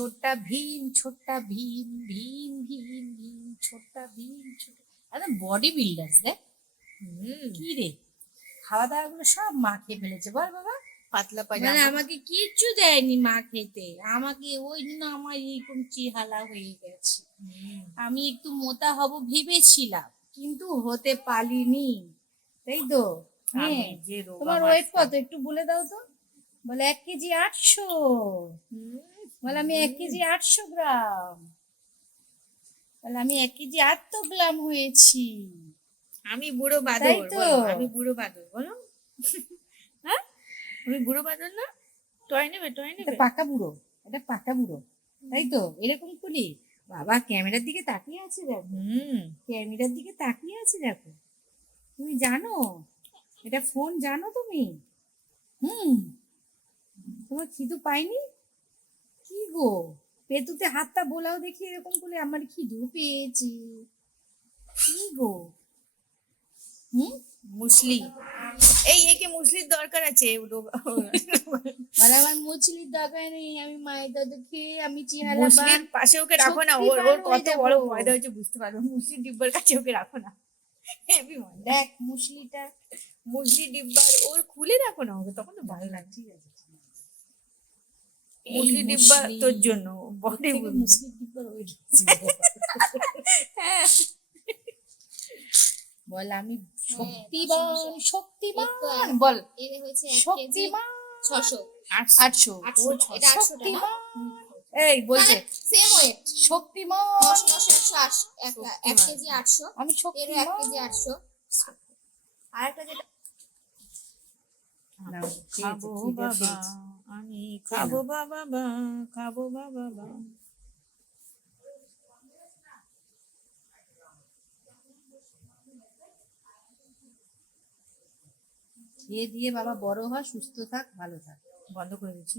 ছোট্টা ভীম, ছোট্টা ভীম, ভীম ভীম ভীম, ছোট্টা ভীম, একদম body builders দেখ। কি রে, খাওয়া দাওয়া গুলো সব মা খেয়ে ফেলেছে, বল বাবা। পাতলা মানে পায়জামা। আমাকে কিচ্ছু দেয়নি মা খেতে, আমাকে ওই জন্য আমার এরকম চেহারা হয়ে গেছে। আমি একটু মোটা হব ভেবেছিলাম, কিন্তু হতে পারিনি, তাই তো। আমি হ্যাঁ, যে রোগা তোমার ওয়েট মাছটা। কত একটু বলে দাও তো। বলে 1 কেজি 800। বলে আমি 1 কেজি 800 গ্রাম। বলে আমি 1 কেজি 800 গ্রাম হয়েছি। আমি বুড়ো তাই বাদর, তো। বলো আমি বুড়ো বাদর, বলো। হ্যাঁ, আমি বুড়ো বাদর না? টয় নেবে, টয় এটা নেবে। পাকা বুড়ো, এটা পাকা বুড়ো, তাই তো। এরকম করি, বাবা ক্যামেরার দিকে তাকিয়ে আছে দেখো, ক্যামেরার দিকে তাকিয়ে আছে দেখো। তুমি জানো এটা ফোন, জানো তুমি? হুম, তোমার খিদু পাইনি? কি গো, পেতুতে হাতটা বোলাও দেখি এরকম করে, আমার খিদু পেয়েছি। কি গো, হুম। মুসলি। এই একে মুসলির দরকার আছে মানে আমার মুচলির দরকার নেই, আমি মায়ের দুধ খেয়ে আমি চেহারাবান মুসলির পাশে ওকে রাখো না, ওর শক্তিবান ওর হয়ে কত যাব। বড় পয়দা হয়েছে বুঝতে পারবে, মুসলির ডিব্বার কাছে ওকে রাখো না। হেবি মজা। দেখ মুসলিটা। মুসলি ডিব্বার ওর খুলে রাখো না ওকে, তখন তো ভালো লাগে। ঠিক আছে। এই মুসলি ডিব্বা মুসলি, তোর জন্য ওর বডি থেকে বুঝলি। মুসলির ডিব্বার ওই হ্যাঁ, বল আমি হ্যাঁ, শক্তিবান, 500 শক্তিমান বল। এর হয়েছে 1 কেজি শক্তিমান 600। 800। ও 800, এটা 800 টা না? শক্তিমান, এই বলছে সেম ওয়েট। শক্তিমান। 10 10 180, 1 শক্তিমান। কেজি 800। আমি এরও 1 কেজি শক্তিমান। 800। আরেকটা যেটা নাও, খাবো পেয়েছে, খিদে বাবা, পেয়েছে। আমি খাবো বাবা, খাবো বাবা। খেয়ে দিয়ে বাবা বড় হ, সুস্থ থাক, ভালো থাক। বন্ধ করে দিচ্ছি।